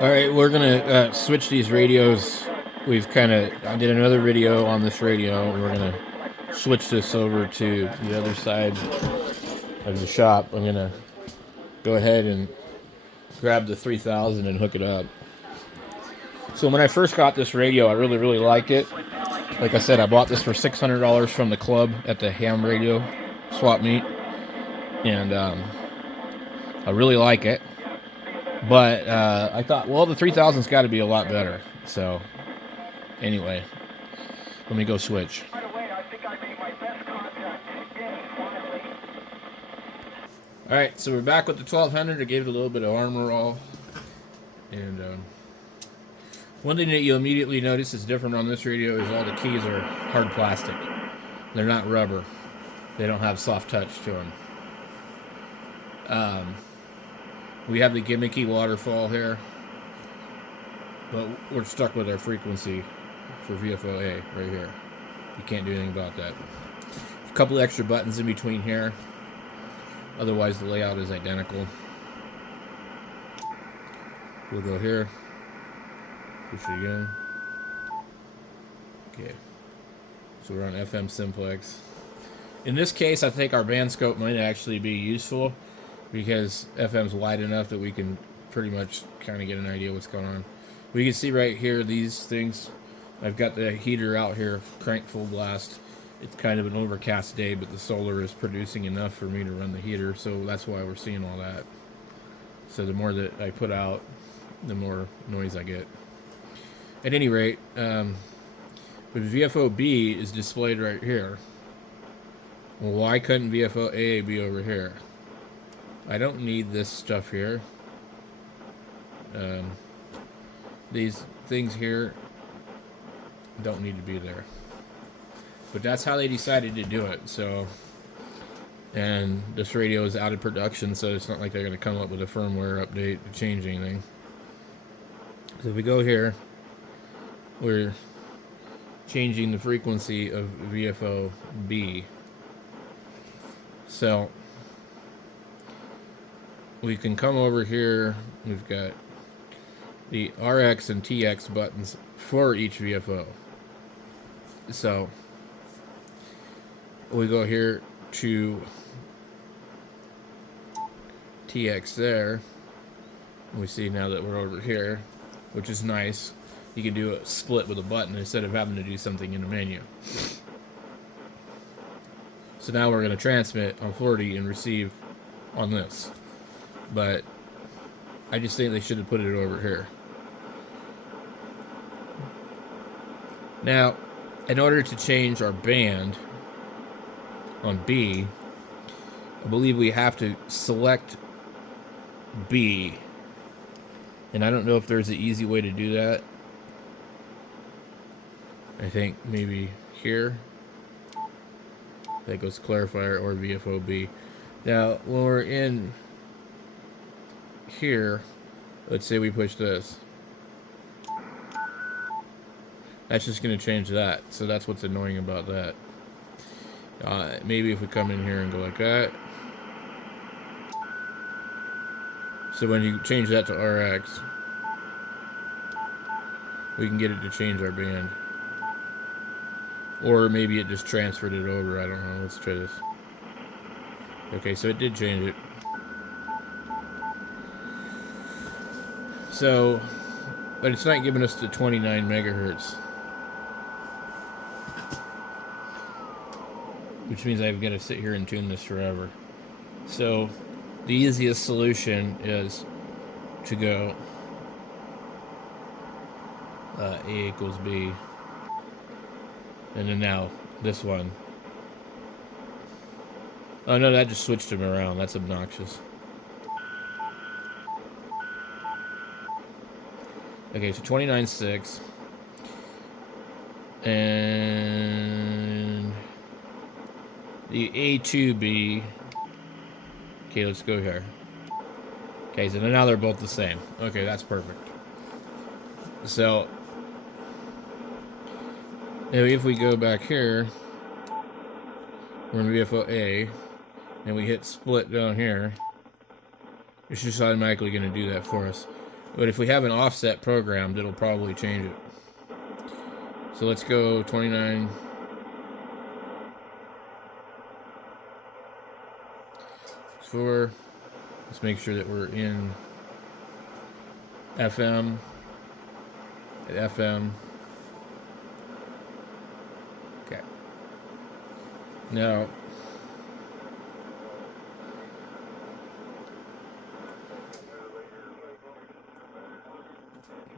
Alright, we're gonna switch these radios. I did another video on this radio. We're gonna switch this over to the other side of the shop. I'm gonna go ahead and grab the 3000 and hook it up. So when I first got this radio, I really liked it. Like I said, I bought this for $600 from the club at the ham radio swap meet, and I really like it. But I thought, well, the 3000's got to be a lot better. So anyway, let me go switch. Alright, so we're back with the 1200. I gave it a little bit of armor all. And one thing that you immediately notice is different on this radio is all the keys are hard plastic. They're not rubber. They don't have soft touch to them. We have the gimmicky waterfall here, but we're stuck with our frequency for VFO-A right here. You can't do anything about that. A couple extra buttons in between here. Otherwise, the layout is identical. We'll go here. Push it again. Okay. So we're on FM simplex. In this case, I think our band scope might actually be useful because FM's wide enough that we can pretty much kind of get an idea what's going on. We can see right here these things. I've got the heater out here, crank full blast. It's kind of an overcast day, but the solar is producing enough for me to run the heater, so that's why we're seeing all that. So the more that I put out, the more noise I get. At any rate, but VFO-B is displayed right here. Well, why couldn't VFO-A be over here? I don't need this stuff here. These things here don't need to be there. But that's how they decided to do it. So, and this radio is out of production, so it's not like they're going to come up with a firmware update to change anything. So if we go here, we're changing the frequency of VFO-B. So we can come over here. We've got the RX and TX buttons for each VFO. So we go here to TX there. We see now that we're over here, which is nice. You can do a split with a button instead of having to do something in the menu. So now we're going to transmit on 40 and receive on this. But I just think they should have put it over here. Now, in order to change our band on B, I believe we have to select B. And I don't know if there's an easy way to do that. I think maybe here. That goes clarifier or VFO-B. Now, when we're in here, let's say we push this. That's just going to change that. So that's what's annoying about that. Maybe if we come in here and go like that. So when you change that to RX, we can get it to change our band. Or maybe it just transferred it over. I don't know. Let's try this. Okay, so it did change it. So, but it's not giving us the 29 megahertz. Which means I've got to sit here and tune this forever. So, the easiest solution is to go A equals B. And then now, this one. Oh no, that just switched them around. That's obnoxious. Okay, so 29.6. And the A2B. Okay, let's go here. Okay, so now they're both the same. Okay, that's perfect. So, if we go back here, we're in VFO A, and we hit split down here, it's just automatically going to do that for us. But if we have an offset programmed, it'll probably change it. So let's go 29. Four. Let's make sure that we're in FM. FM. Okay. Now,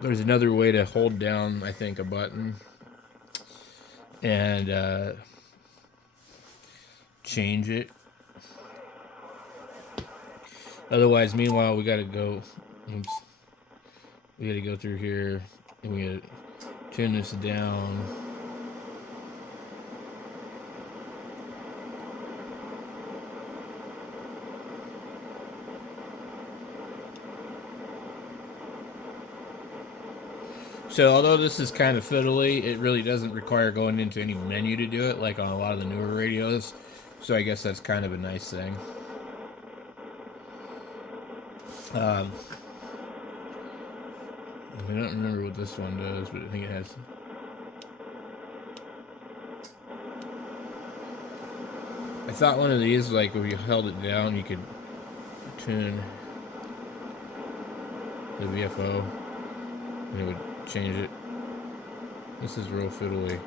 there's another way to hold down, I think, a button and change it. Otherwise, meanwhile, we gotta go. Oops. We gotta go through here, and we gotta turn this down. So, although this is kind of fiddly, it really doesn't require going into any menu to do it, like on a lot of the newer radios. So, I guess that's kind of a nice thing. I don't remember what this one does, but I think it has. I thought one of these, like, if you held it down, you could tune the VFO and it would change it. This is real fiddly.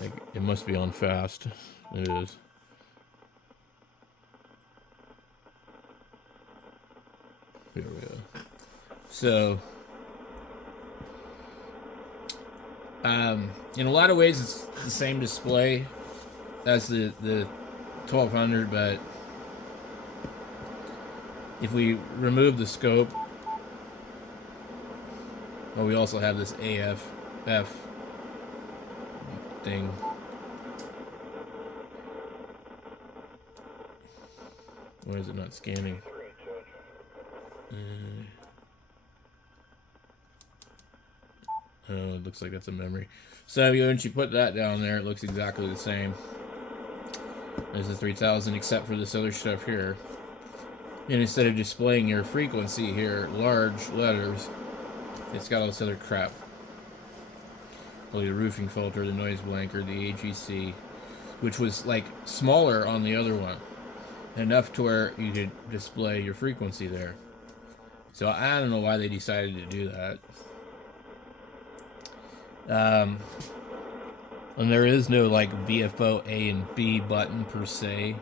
Like, it must be on fast. It is. Here we go. So, in a lot of ways, it's the same display as the 1200, but if we remove the scope, well, we also have this AFF thing. Why is it not scanning? Oh, it looks like that's a memory. So once you put that down there, it looks exactly the same as the 3000, except for this other stuff here. And instead of displaying your frequency here, large letters, it's got all this other crap. Like the roofing filter, the noise blanker, the AGC, which was like smaller on the other one, enough to where you could display your frequency there. So I don't know why they decided to do that. And there is no like VFO A and B button per se.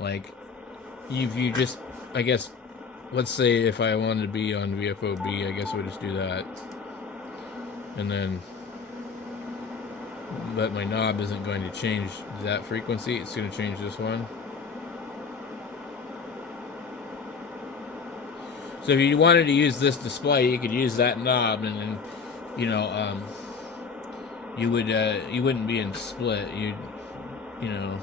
Like, if you just, I guess, let's say if I wanted to be on VFO B, I guess I would just do that. And then, but my knob isn't going to change that frequency, it's going to change this one. So if you wanted to use this display, you could use that knob, and then, you know, you wouldn't be in split. You know.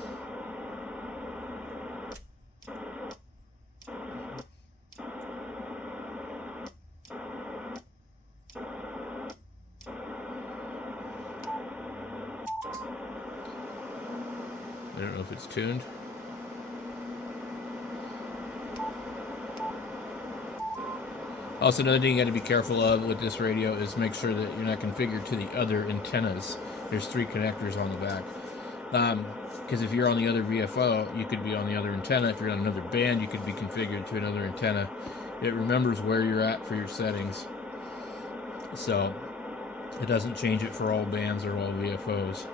I don't know if it's tuned. Also, another thing you got to be careful of with this radio is make sure that you're not configured to the other antennas. There's 3 connectors on the back. Because if you're on the other VFO, you could be on the other antenna. If you're on another band, you could be configured to another antenna. It remembers where you're at for your settings. So, it doesn't change it for all bands or all VFOs.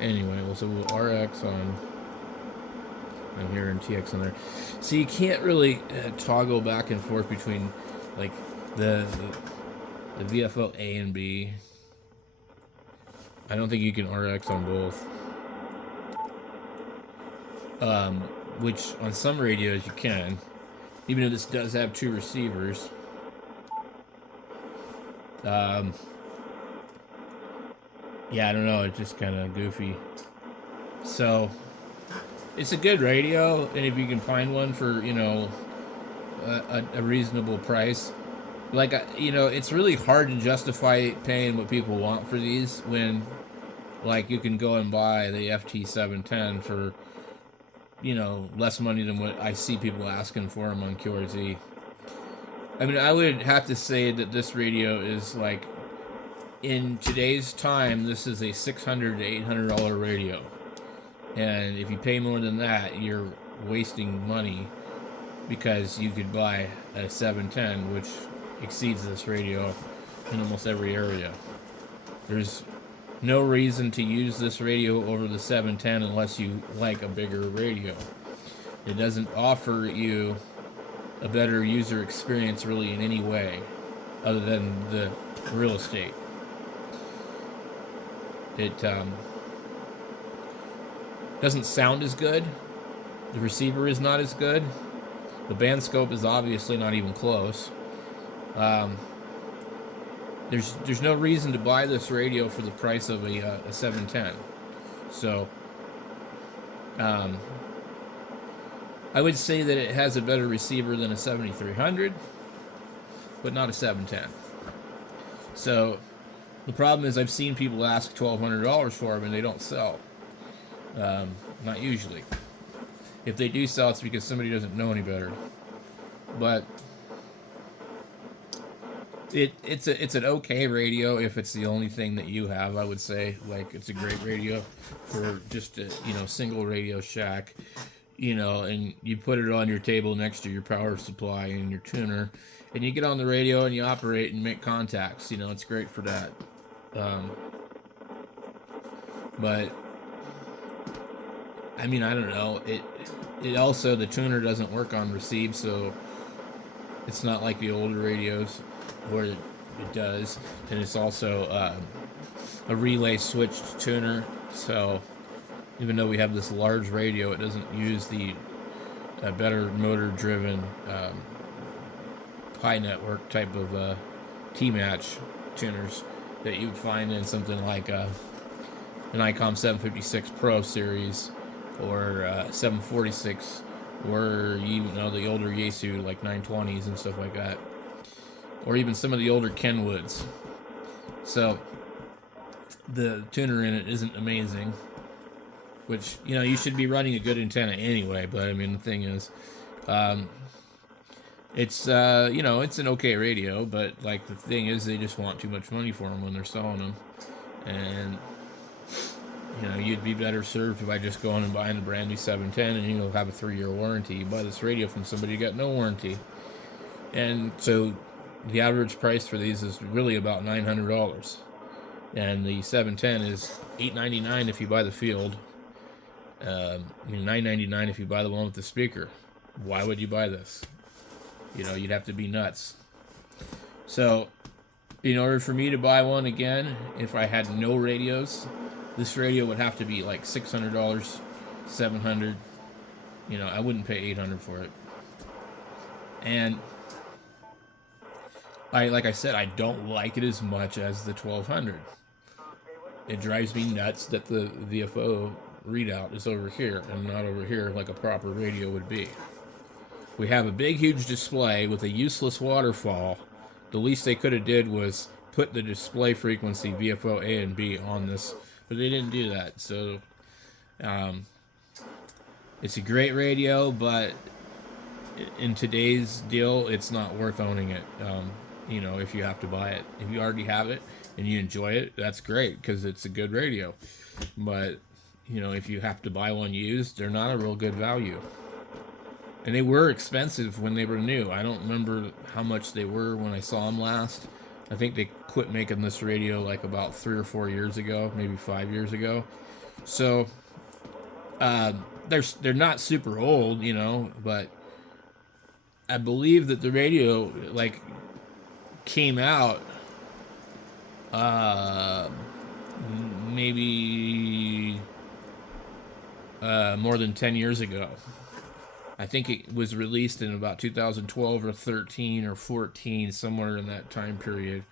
Anyway, so we'll RX on here and TX on there. So you can't really toggle back and forth between like the VFO A and B. I don't think you can RX on both. Which on some radios you can, even though this does have 2 receivers. Um, yeah, I don't know. It's just kind of goofy. So it's a good radio, and if you can find one for a reasonable price, like it's really hard to justify paying what people want for these when like you can go and buy the FT710 for less money than what I see people asking for them on QRZ. I mean, I would have to say that this radio is like in today's time, this is a $600 to $800 radio, and if you pay more than that, you're wasting money because you could buy a 710, which exceeds this radio in almost every area. There's no reason to use this radio over the 710 unless you like a bigger radio. It doesn't offer you a better user experience really in any way other than the real estate. It doesn't sound as good. The receiver is not as good. The band scope is obviously not even close. There's no reason to buy this radio for the price of a 710. So I would say that it has a better receiver than a 7300, but not a 710. So the problem is I've seen people ask $1,200 for them and they don't sell. Not usually. If they do sell, it's because somebody doesn't know any better. But it's an okay radio if it's the only thing that you have. I would say like it's a great radio for just a single Radio Shack, and you put it on your table next to your power supply and your tuner, and you get on the radio and you operate and make contacts. It's great for that. But I mean, I don't know. It also, the tuner doesn't work on receive, so it's not like the older radios where it does. And it's also a relay switched tuner, so even though we have this large radio, it doesn't use the better motor driven high network type of T-match tuners that you'd find in something like an ICOM 756 Pro series or 746, or the older Yaesu like 920s and stuff like that, or even some of the older Kenwoods. So the tuner in it isn't amazing, which you should be running a good antenna anyway. But I mean, the thing is, it's it's an okay radio, but like the thing is, they just want too much money for them when they're selling them, and you'd be better served by just going and buying a brand new 710 and you'll have a 3-year warranty. You buy this radio from somebody who got no warranty, and so the average price for these is really about $900, and the 710 is $899 if you buy the field. $999 if you buy the one with the speaker. Why would you buy this? You'd have to be nuts. So in order for me to buy one again, if I had no radios, this radio would have to be like $600, $700. I wouldn't pay $800 for it. And like I said, I don't like it as much as the 1200. It drives me nuts that the VFO readout is over here and not over here like a proper radio would be. We have a big, huge display with a useless waterfall. The least they could have did was put the display frequency VFO A and B on this, but they didn't do that. So it's a great radio, but in today's deal, it's not worth owning it. If you have to buy it. If you already have it and you enjoy it, that's great because it's a good radio. But if you have to buy one used, they're not a real good value. And they were expensive when they were new. I don't remember how much they were when I saw them last. I think they quit making this radio like about 3 or 4 years ago, maybe 5 years ago. So they're not super old, but I believe that the radio like came out maybe more than 10 years ago. I think it was released in about 2012 or 13 or 14, somewhere in that time period.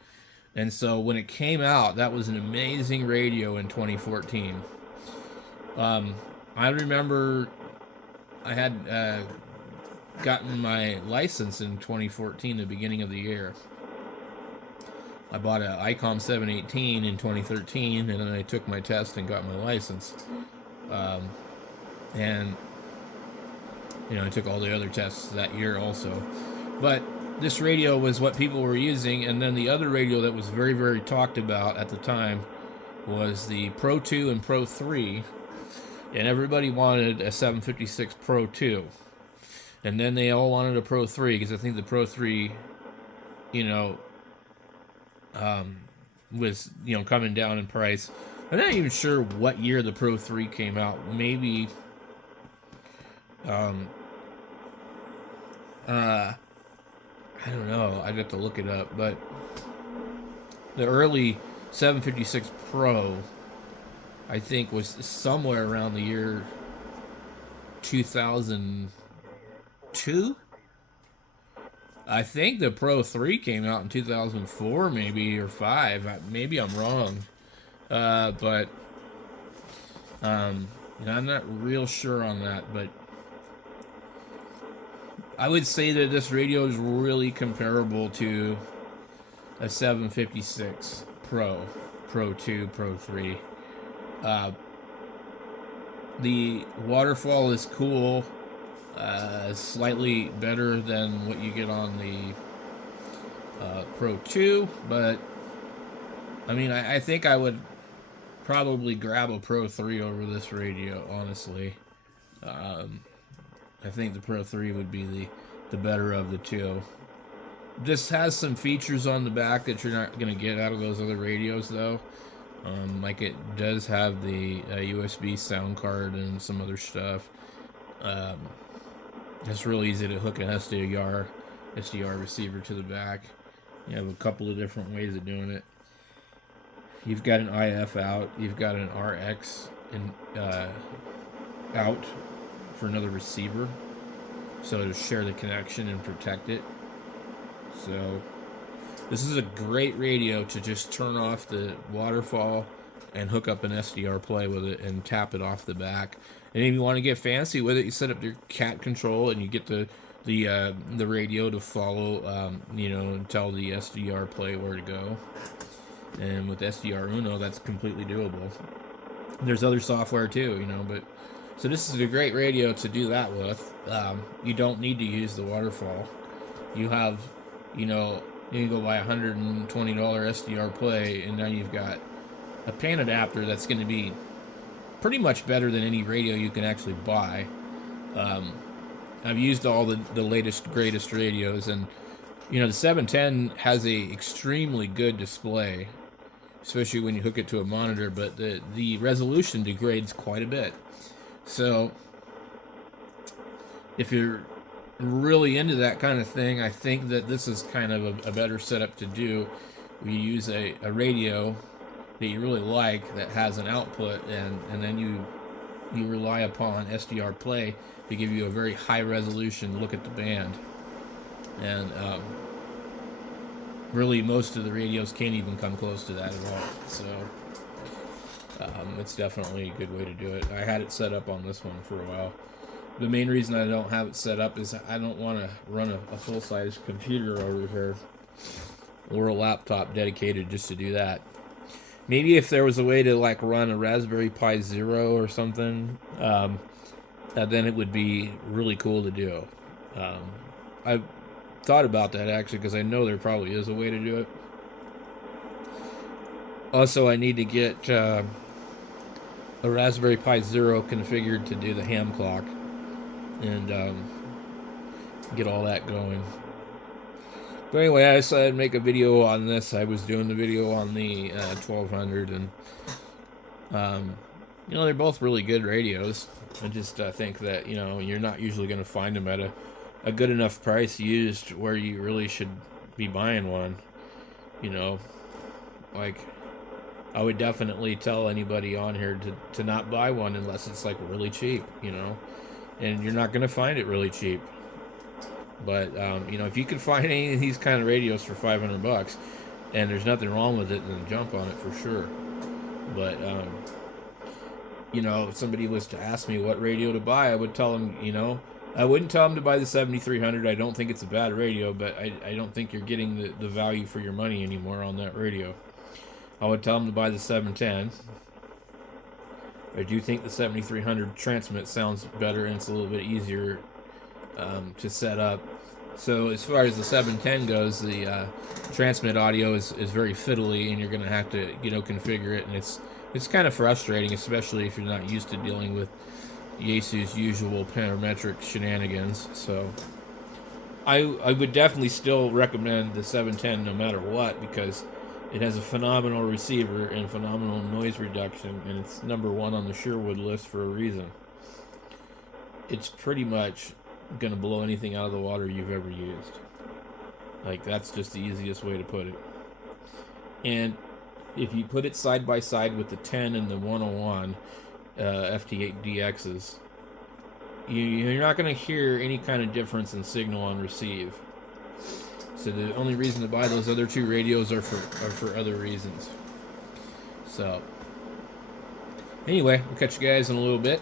And so when it came out, that was an amazing radio in 2014. I remember I had gotten my license in 2014, the beginning of the year. I bought an ICOM 718 in 2013, and then I took my test and got my license. And I took all the other tests that year also. But this radio was what people were using, and then the other radio that was very, very talked about at the time was the Pro 2 and Pro 3, and everybody wanted a 756 Pro 2. And then they all wanted a Pro 3, because I think the Pro 3, was, coming down in price. I'm not even sure what year the Pro 3 came out. Maybe, I don't know. I'd have to look it up. But the early 756 Pro, I think, was somewhere around the year 2002. I think the Pro 3 came out in 2004, maybe, or 5. Maybe I'm wrong. But I'm not real sure on that. But I would say that this radio is really comparable to a 756 Pro, Pro 2, Pro 3. The waterfall is cool. Slightly better than what you get on the Pro 2, but I mean, I think I would probably grab a Pro 3 over this radio, honestly. I think the Pro 3 would be the better of the two. This has some features on the back that you're not going to get out of those other radios, though. Like, it does have the USB sound card and some other stuff. It's real easy to hook an SDR receiver to the back. You have a couple of different ways of doing it. You've got an IF out. You've got an RX out for another receiver, so to share the connection and protect it. So this is a great radio to just turn off the waterfall and hook up an SDR play with it and tap it off the back. And if you want to get fancy with it, you set up your cat control and you get the radio to follow, and tell the SDR play where to go. And with SDR Uno, that's completely doable. There's other software too, but so this is a great radio to do that with. You don't need to use the waterfall. You have, you can go buy a $120 SDR play, and now you've got a pan adapter that's going to be pretty much better than any radio you can actually buy. I've used all the latest, greatest radios, and the 710 has a extremely good display, especially when you hook it to a monitor, but the resolution degrades quite a bit. So if you're really into that kind of thing, I think that this is kind of a better setup to do. You use a radio that you really like that has an output, and then you rely upon SDR play to give you a very high resolution look at the band. And really most of the radios can't even come close to that at all. So it's definitely a good way to do it. I had it set up on this one for a while. The main reason I don't have it set up is I don't want to run a full-size computer over here or a laptop dedicated just to do that. Maybe if there was a way to run a Raspberry Pi Zero or something, then it would be really cool to do. I've thought about that actually, because I know there probably is a way to do it. Also, I need to get a Raspberry Pi Zero configured to do the ham clock and get all that going. But anyway, I decided to make a video on this. I was doing the video on the 1200, and they're both really good radios. I just think that you're not usually going to find them at a good enough price used where you really should be buying one. I would definitely tell anybody on here to not buy one unless it's really cheap, and you're not going to find it really cheap. But if you can find any of these kind of radios for $500, and there's nothing wrong with it, then jump on it for sure. But you know, if somebody was to ask me what radio to buy, I would tell them, you know, I wouldn't tell them to buy the 7300. I don't think it's a bad radio, but I don't think you're getting the value for your money anymore on that radio. I would tell them to buy the 710. I do think the 7300 transmit sounds better, and it's a little bit easier to set up. So as far as the 710 goes, the transmit audio is very fiddly, and you're going to have to, you know, configure it, and it's kind of frustrating, especially if you're not used to dealing with Yaesu's usual parametric shenanigans. So I would definitely still recommend the 710 no matter what, because it has a phenomenal receiver and phenomenal noise reduction, and it's #1 on the Sherwood list for a reason. It's pretty much going to blow anything out of the water you've ever used. Like, that's just the easiest way to put it. And if you put it side by side with the 10 and the 101 FTDXs, you're not going to hear any kind of difference in signal on receive. So the only reason to buy those other two radios are for other reasons. So anyway, we'll catch you guys in a little bit.